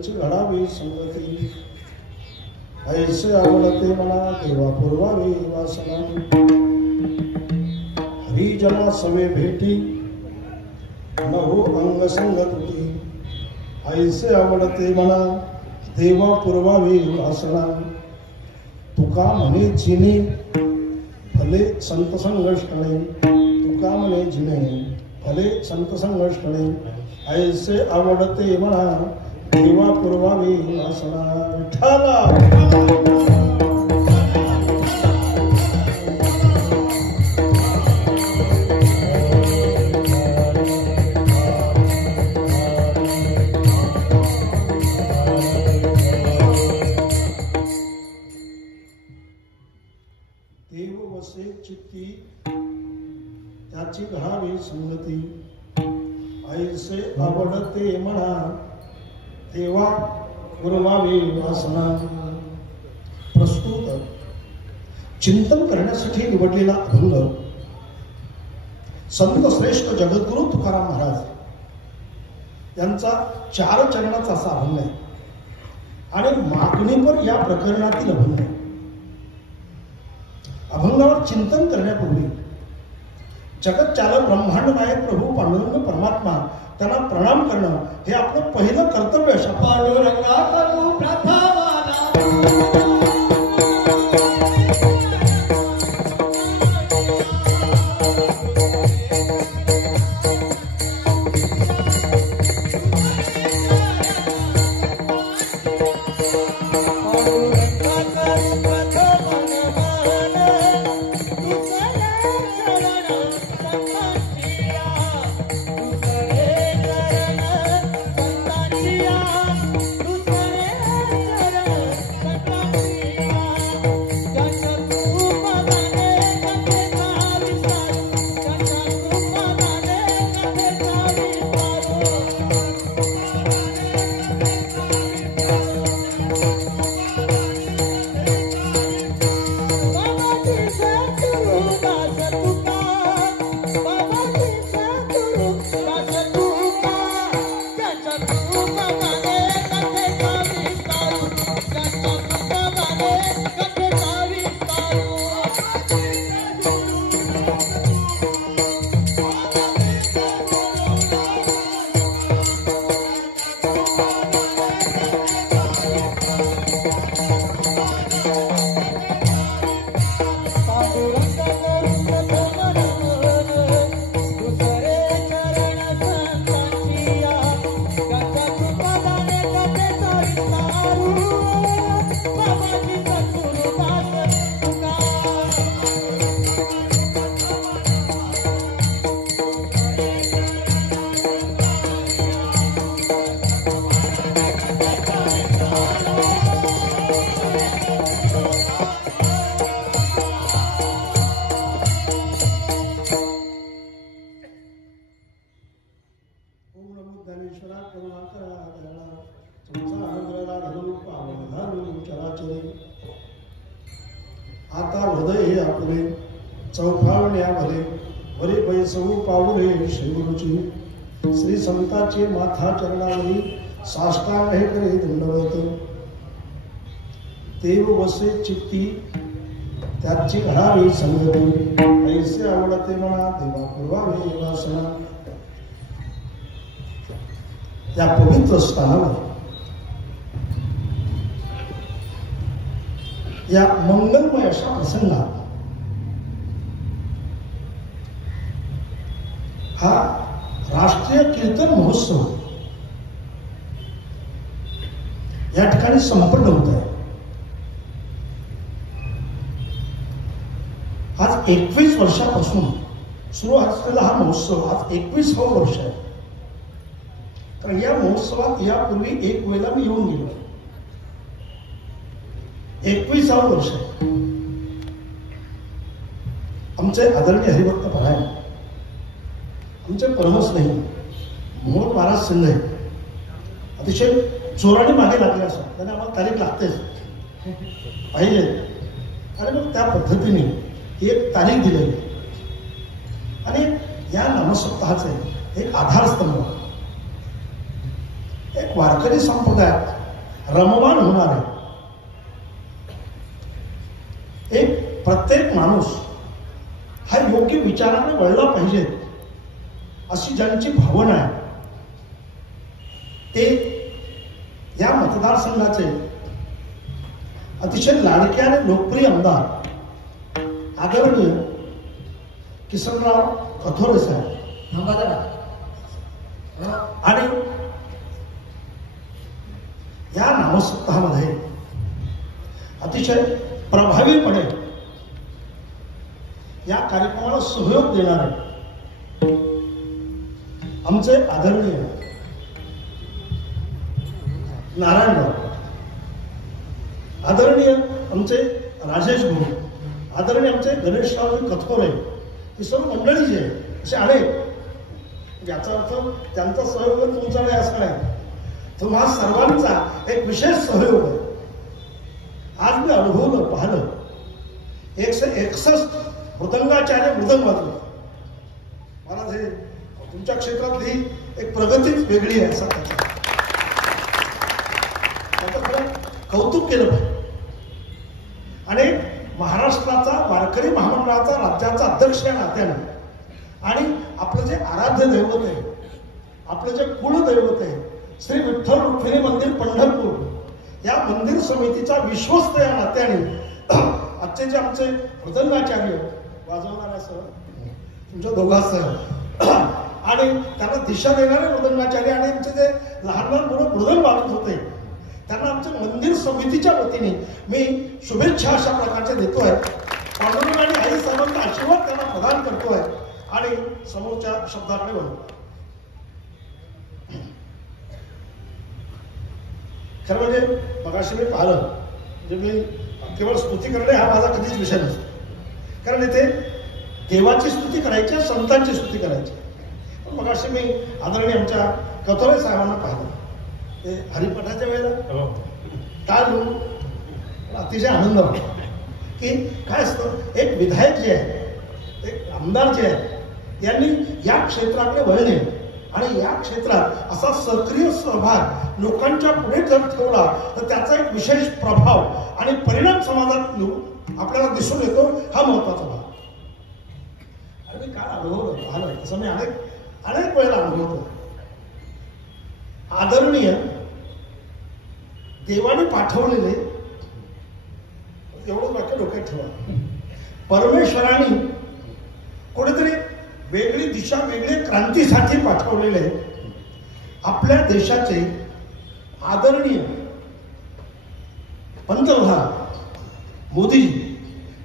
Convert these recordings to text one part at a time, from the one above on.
त्यांची घडावी संगती ऐसे आवडते मला देवा पुरवावी वासना हरिजना सवे भेटी नहो अंग संग तुटी ऐसे आवडते मला देवा पुरवावी वासना तुका म्हणे जिने भले संत संघर्षणे तुका म्हणे जिने भले संत संघर्षणे ऐसे आवडते मला देवा पुरवावी वासना विठ्ठला देव वसे चित्ती त्याची घडावी संगती ऐसे आवडते म्हणा देवा पुरवावी वासना. प्रस्तुत चिंतन करण्यासाठी निवडलेला अभंग संत श्रेष्ठ जगद्गुरु तुकाराम महाराज यांचा 4 चरणाचा असा अभंग आहे आणि मागणीपर या प्रकरणातील अभंग आहे. अभंगावर चिंतन करण्यापूर्वी जगत चालक ब्रह्मांड नायक प्रभू पांडुरंग परमात्मा त्यांना प्रणाम करणं हे आपलं पहिलं कर्तव्य असं. पांडुरंगा प्रभू प्रथम आता हृदय हे आपले चौफावण्या भले वरे पैसवू पाऊले श्रीगुरुची श्री संताचे माथा चरणावरी साष्टांग हे करे दंडवत. देव वसे चित्ती त्याची घडावी संगती ऐसे आवडते म्हणा देवा पुरवावी वासना. या पवित्र स्थानावर या मंगलमय अशा प्रसंगात हा राष्ट्रीय कीर्तन महोत्सव या ठिकाणी संपन्न होत आहे. आज 21 वर्षापासून सुरू असलेला हा महोत्सव आज 21वे वर्ष आहे. कारण या महोत्सवात यापूर्वी एक वेळेला मी येऊन गेलो. 21वे वर्ष आहे. आमचे आदरणीय हरिभक्त परायण आमचे परमस्नेही मोहोळ महाराज शिंदे अतिशय जोराने मागे लागले असं त्यांना आम्हाला तारीख लागतेच पाहिजे आणि मग त्या पद्धतीने एक तारीख दिलेली आणि या नामसप्ताहाचे एक आधारस्तंभ एक वारकरी संप्रदायात रममाण होणार आहे. एक प्रत्येक माणूस हा योग्य विचाराने वळला पाहिजे अशी ज्यांची भावना आहे ते या मतदारसंघाचे अतिशय लाडके आणि लोकप्रिय आमदार आदरणीय किसनराव कथोरे साहेब आणि या नामसप्ताहामध्ये अतिशय प्रभावीपणे या कार्यक्रमाला सहयोग देणारे आमचे आदरणीय नारायणराव, आदरणीय आमचे राजेश भाऊ, आदरणीय आमचे गणेशरावजी कथोरे, ही सर्व मंडळी जी आहे असे अनेक, याचा अर्थ त्यांचा सहयोग तुमचा नाही असं नाही, तुम्हा सर्वांचा एक विशेष सहयोग आहे. आज मी अनुभवलं पाहिलं 161 मृदंगाचार्य मृदंग वाजवत. मला हे तुमच्या क्षेत्रातली एक प्रगतीच वेगळी आहे. त्याचं खरं कौतुक केलं पाहिजे. आणि महाराष्ट्राचा वारकरी महामंडळाचा राज्याचा अध्यक्ष या नात्यानं आणि आपलं जे आराध्य दैवत आहे, आपलं जे कुलदैवत आहे श्री विठ्ठल रुक्मिणी मंदिर पंढरपूर, या मंदिर समितीचा विश्वस्त या नात्याने आजचे जे आमचे मृदंगाचार्य वाजवणाऱ्यासह तुमच्या दोघांसह आणि त्यांना दिशा देणारे मृदंगाचार्य आणि आमचे जे लहान लहान मुलं मृदंग वाजवत होते त्यांना आमच्या मंदिर समितीच्या वतीने मी शुभेच्छा अशा प्रकारचे देतोय. पांडुरंग आणि आई सर्वांचा आशीर्वाद त्यांना प्रदान करतोय आणि समोरच्या शब्दाकडे वळतो. खरं म्हणजे मगाशी मी पाहिलं, म्हणजे मी केवळ स्तुती करणे हा माझा कधीच विषय नसतो, कारण इथे देवाची स्तुती करायची, संतांची स्तुती करायची. पण मगाशी मी आदरणीय आमच्या कथोरे साहेबांना पाहिलं, ते हरिपाठाच्या वेळेला टाळ घेऊन अतिशय आनंद वाटतो की काय असतं, एक विधायक जे आहे, एक आमदार जे आहे, यांनी या क्षेत्राकडे वळणे आणि या क्षेत्रात असा सक्रिय सहभाग लोकांच्या पुढे जर ठेवला तर त्याचा एक विशेष प्रभाव आणि परिणाम समाजात आपल्याला दिसून येतो. हा महत्वाचा भाग. आणि मी काय अनुभवलं पाहिलं, असं मी अनेक वेळेला अनुभवतो. आदरणीय देवाने पाठवलेले, एवढं वाक्य डोक्यात ठेवा, परमेश्वराने कुठेतरी वेगळी दिशा, वेगळी क्रांतीसाठी पाठवलेले आपल्या देशाचे आदरणीय पंतप्रधान मोदी.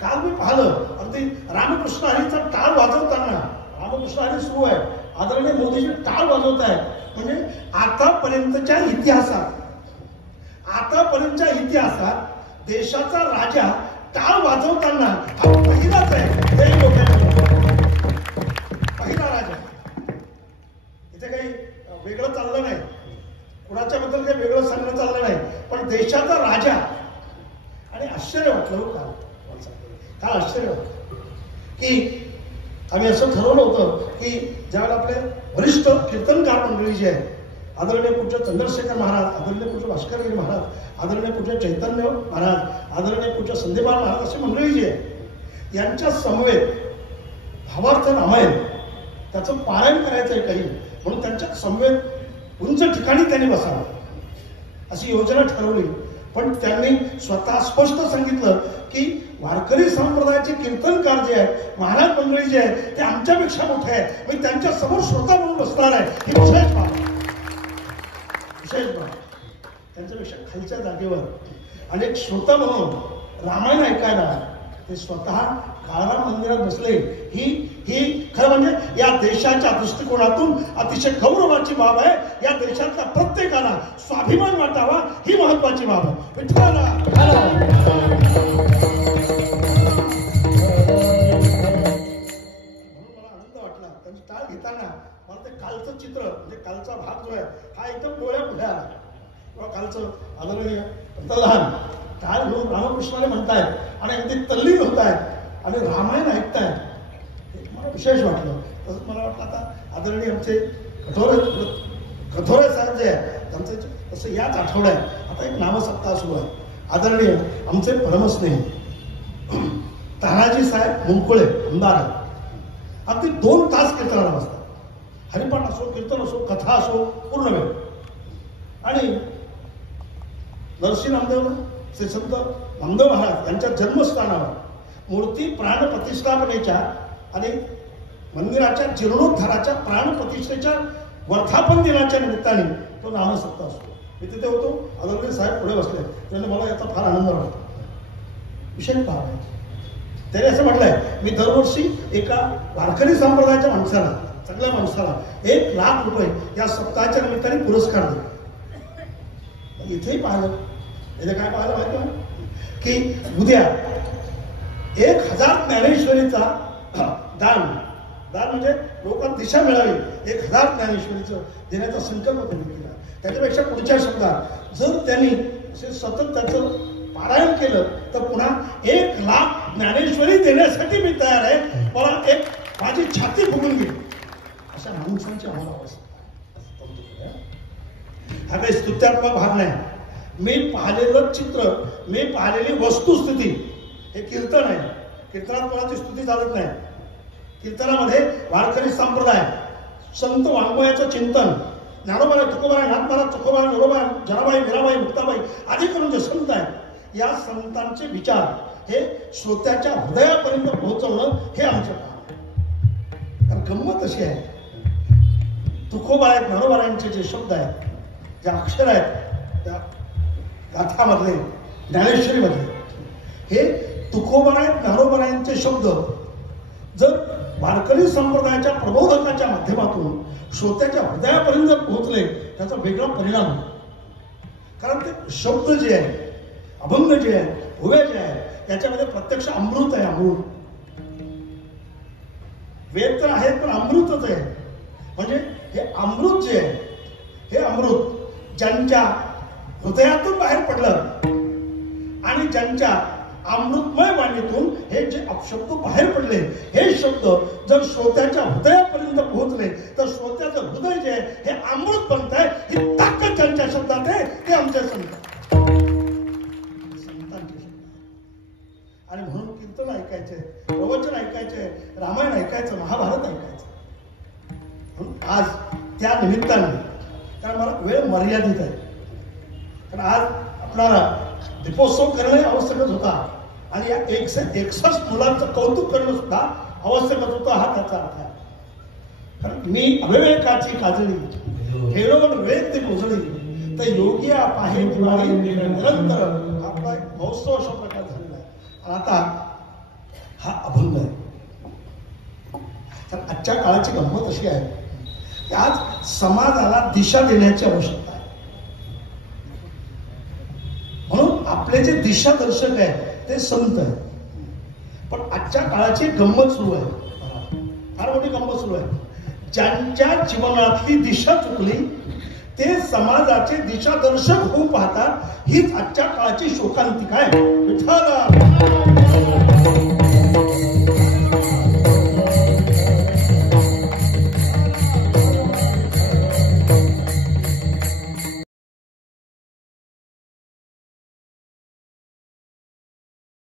काल मी पाहिलं अगदी रामकृष्ण हरीचा टाळ वाजवताना, रामकृष्ण हरी सुरू आहे, आदरणीय मोदीजी टाळ वाजवत आहे. म्हणजे आतापर्यंतच्या इतिहासात देशाचा राजा टाळ वाजवताना हा पहिलाच आहे. पहिला राजा. इथे काही वेगळं चाललं नाही, कुणाच्या बद्दल काही वेगळं सांगणं चाललं नाही, पण देशाचा राजा. आणि आश्चर्य वाटलं काल आश्चर्य वाटलं की आम्ही असं ठरवलं होतं की ज्यावेळेला आपले वरिष्ठ कीर्तनकार मंडळी जे आहे, आदरणीय पूज्य चंद्रशेखर महाराज, आदरणीय पूज्य भास्करगिरी महाराज, आदरणीय पूज्य चैतन्य महाराज, आदरणीय पूज्य संदीपान महाराज अशी मंडळी जी आहे, यांच्या समवेत भावार्थ रामायण त्याचं पारायण करायचं आहे काही, म्हणून त्यांच्या समवेत उंच ठिकाणी त्यांनी बसावं अशी योजना ठरवली. पण त्यांनी स्वतः स्पष्ट सांगितलं की वारकरी संप्रदायाचे कीर्तनकार जे आहेत, महाराज मंडळी जे आहेत, ते आमच्यापेक्षा मोठे आहेत, मी त्यांच्या समोर श्रोता म्हणून बसणार आहे. ही विशेष बाब, त्यांच्यापेक्षा खालच्या जागेवर अनेक श्रोता म्हणून रामायण ऐकायला ते स्वतः काळाराम मंदिरात बसले. ही खरं म्हणजे या देशाच्या दृष्टिकोनातून अतिशय गौरवाची बाब आहे. या देशातल्या प्रत्येकाला स्वाभिमान वाटावा ही महत्वाची बाब आहे. विठ्ठला त्यांची टाळ घेताना मला ते कालचं चित्र, म्हणजे कालचा भाग जो आहे हा एकदम डोळ्या पुढे आला. किंवा कालचं आदरणीय पंतप्रधान टाळ घेऊन रामकृष्णाने म्हणतायत आणि अगदी तल्लीन होत आहेत आणि रामायण ऐकतायत. मला विशेष वाटलं. तसंच मला वाटलं आता आदरणीय आमचे कठोर कथोरे साहेब जे आहे त्यांचं तसं याच आठवड्यात आता एक नामसप्ताह सुरू आहे. आदरणीय आमचे परमस्नेही तानाजी साहेब मुंकुळे आमदार आहेत. अगदी 2 तास कीर्तनाला बसतात. हरिपाठ असो, कीर्तन असो, कथा असो, पूर्ण वेळ. आणि नरसिंह नामदेव श्री संत नामदेव महाराज यांच्या जन्मस्थानावर मूर्ती प्राण प्रतिष्ठापनेच्या आणि मंदिराच्या जीर्णोद्धाराच्या प्राण प्रतिष्ठेच्या वर्धापन दिनाच्या निमित्ताने तो नामसप्ताह असतो. मी तिथे होतो. आदरणीय साहेब पुढे बसले. त्याने मला याचा फार आनंद वाटतो. विषय पहा, त्याने असं म्हटलंय, मी दरवर्षी एका वारकरी संप्रदायाच्या माणसाला, चांगल्या माणसाला 1 लाख रुपये या सप्ताहाच्या निमित्ताने पुरस्कार देतो. इथेही पाहिलं, इथे काय पाहिलं माहिती आहे की उद्या 1000 ज्ञानेश्वरीचा दान म्हणजे लोकांना दिशा मिळावी, 1000 ज्ञानेश्वरीचं देण्याचा संकल्प त्यांनी केला. त्याच्यापेक्षा पुढच्या शब्दात जर त्यांनी सतत त्याचं पारायण केलं तर पुन्हा 1 लाख ज्ञानेश्वरी देण्यासाठी मी तयार आहे. मला एक माझी छाती फुगून गेली. अशा माणसांची आम्हाला आवश्यकता आहे. हा काही स्तुत्यात्मक भाग नाही. मी पाहिलेलं चित्र, मी पाहिलेली वस्तुस्थिती हे कीर्तन आहे. कीर्तनात कोणाची स्तुती चालत नाही. कीर्तनामध्ये वारकरी संप्रदाय, संत वाङ्मयाचं चिंतन, ज्ञानोबा, तुकोबा, नाथमाला, तुकोबा, नरोबा, जनाबाई, मीराबाई, मुक्ताबाई आदी करून जे संत आहेत, या संतांचे विचार हे श्रोत्याच्या हृदयापर्यंत पोहोचवणं हे आमचं काम आहे. कारण गंमत अशी आहे, तुकोबा आहेत, नरोबारांचे जे शब्द आहेत, जे अक्षर आहेत त्या गाथामधले, ज्ञानेश्वरीमधले, हे तुकोबा आहेत, नरोबारांचे शब्द जर वारकरी संप्रदायाच्या प्रबोधकाच्या माध्यमातून श्रोत्याच्या हृदयापर्यंत पोहोचले त्याचा वेगळा परिणाम होतो. कारण ते शब्द जे आहे, अभंग जे आहे, ओव्या जे आहे, त्याच्यामध्ये प्रत्यक्ष अमृत आहे. अमृत वेद तर आहेत पण अमृतच आहे. म्हणजे हे अमृत जे आहे, हे अमृत ज्यांच्या हृदयातून बाहेर पडलं आणि ज्यांच्या अमृतमय वाणीतून हे जे अपशब्द बाहेर पडले, हे शब्द जर श्रोत्याच्या हृदयापर्यंत पोहोचले तर श्रोत्याचं हृदय जे आहे हे अमृत बनत आहे. ही ताकद ज्यांच्या शब्दात आहे ते आमच्या संतांचे शब्द. आणि म्हणून कीर्तन ऐकायचे, प्रवचन ऐकायचे, रामायण ऐकायचं, महाभारत ऐकायचं. आज त्या निमित्ताने, कारण मला वेळ मर्यादित आहे, कारण आज आपल्याला दीपोत्सव करणं आवश्यकच होता आणि या 161 मुलांचं कौतुक करणं सुद्धा आवश्यकच होतं. हा त्याचा अर्थ आहे. कारण मी अविवेकाची काजळी हेरोन वेद ती पोचली तर योगिया पाहे दिवाळी निरंतर आपला एक महोत्सव अशा प्रकार झालेला आहे. आणि आता हा अभंग आहे. तर आजच्या काळाची गंमत अशी आहे की आज समाजाला दिशा देण्याची आवश्यकता आहे. म्हणून आपले जे दिशादर्शक आहेत ते संत आहेत. पण आजच्या काळाची गंमत सुरू आहे, फार मोठी गंमत सुरू आहे. ज्यांच्या जीवनातली दिशा चुकली ते समाजाचे दिशादर्शक होऊ पाहतात. हीच आजच्या काळाची शोकांतिका आहे. विठ्ठल